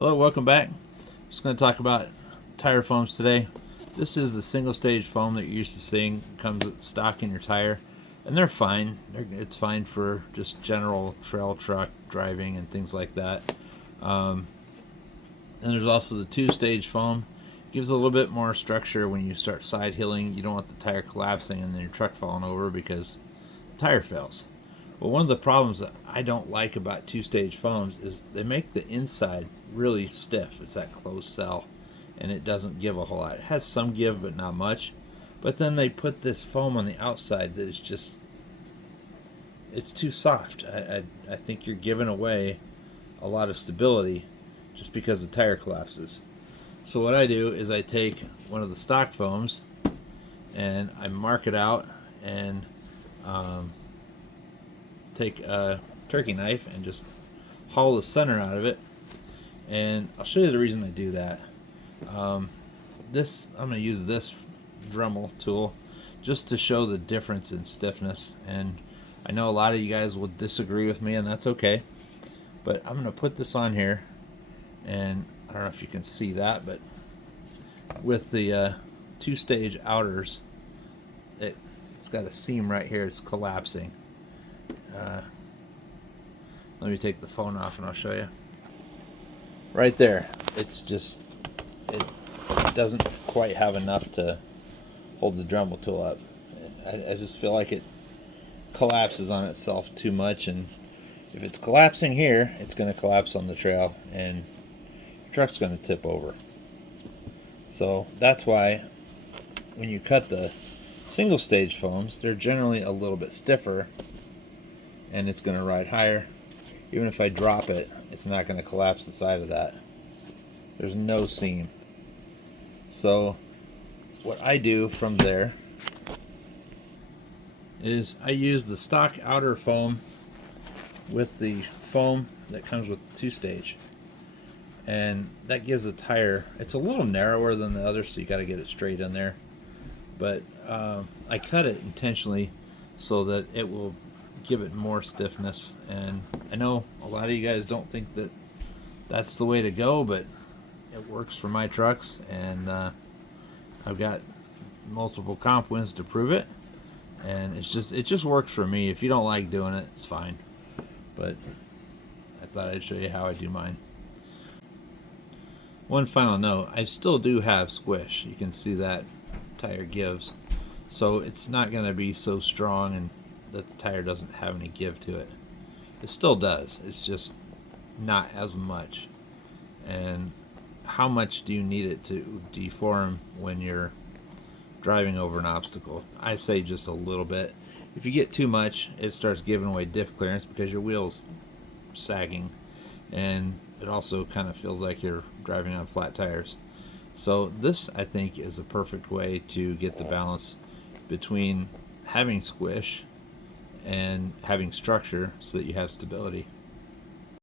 Hello, welcome back. I'm just going to talk about tire foams today. This is the single stage foam that you're used to seeing. It comes stock in your tire, and they're fine. It's fine for just general trail truck driving and things like that. And there's also the two-stage foam. It gives a little bit more structure when you start side hilling. You don't want the tire collapsing and then your truck falling over because the tire fails. Well, one of the problems that I don't like about two-stage foams is they make the inside really stiff. It's that closed cell, and it doesn't give a whole lot. It has some give, but not much. But then they put this foam on the outside that is just, it's too soft. I think you're giving away a lot of stability just because the tire collapses. So what I do is I take one of the stock foams and I mark it out and take a turkey knife and just hollow the center out of it. And I'll show you the reason I do that. I'm going to use this Dremel tool just to show the difference in stiffness. And I know a lot of you guys will disagree with me, and that's okay. But I'm going to put this on here, and I don't know if you can see that, but with the two-stage outers, it's got a seam right here. It's collapsing. Let me take the phone off and I'll show you. Right there, it's just, it doesn't quite have enough to hold the Dremel tool up. I just feel like it collapses on itself too much, and if it's collapsing here, it's going to collapse on the trail and the truck's going to tip over. So that's why when you cut the single stage foams, they're generally a little bit stiffer and it's going to ride higher. Even if I drop it, it's not going to collapse the side of that. There's no seam. So what I do from there is I use the stock outer foam with the foam that comes with the two-stage, and that gives the tire, it's a little narrower than the other, so you got to get it straight in there, but I cut it intentionally so that it will give it more stiffness. And I know a lot of you guys don't think that that's the way to go, but it works for my trucks, and I've got multiple comp wins to prove it, and it just works for me. If you don't like doing it, it's fine, but I thought I'd show you how I do mine. One final note, I still do have squish. You can see that tire gives, so it's not going to be so strong and that the tire doesn't have any give to it. It still does, it's just not as much. And how much do you need it to deform when you're driving over an obstacle? I say just a little bit. If you get too much, it starts giving away diff clearance because your wheel's sagging, and it also kind of feels like you're driving on flat tires. So this, I think, is a perfect way to get the balance between having squish and having structure so that you have stability.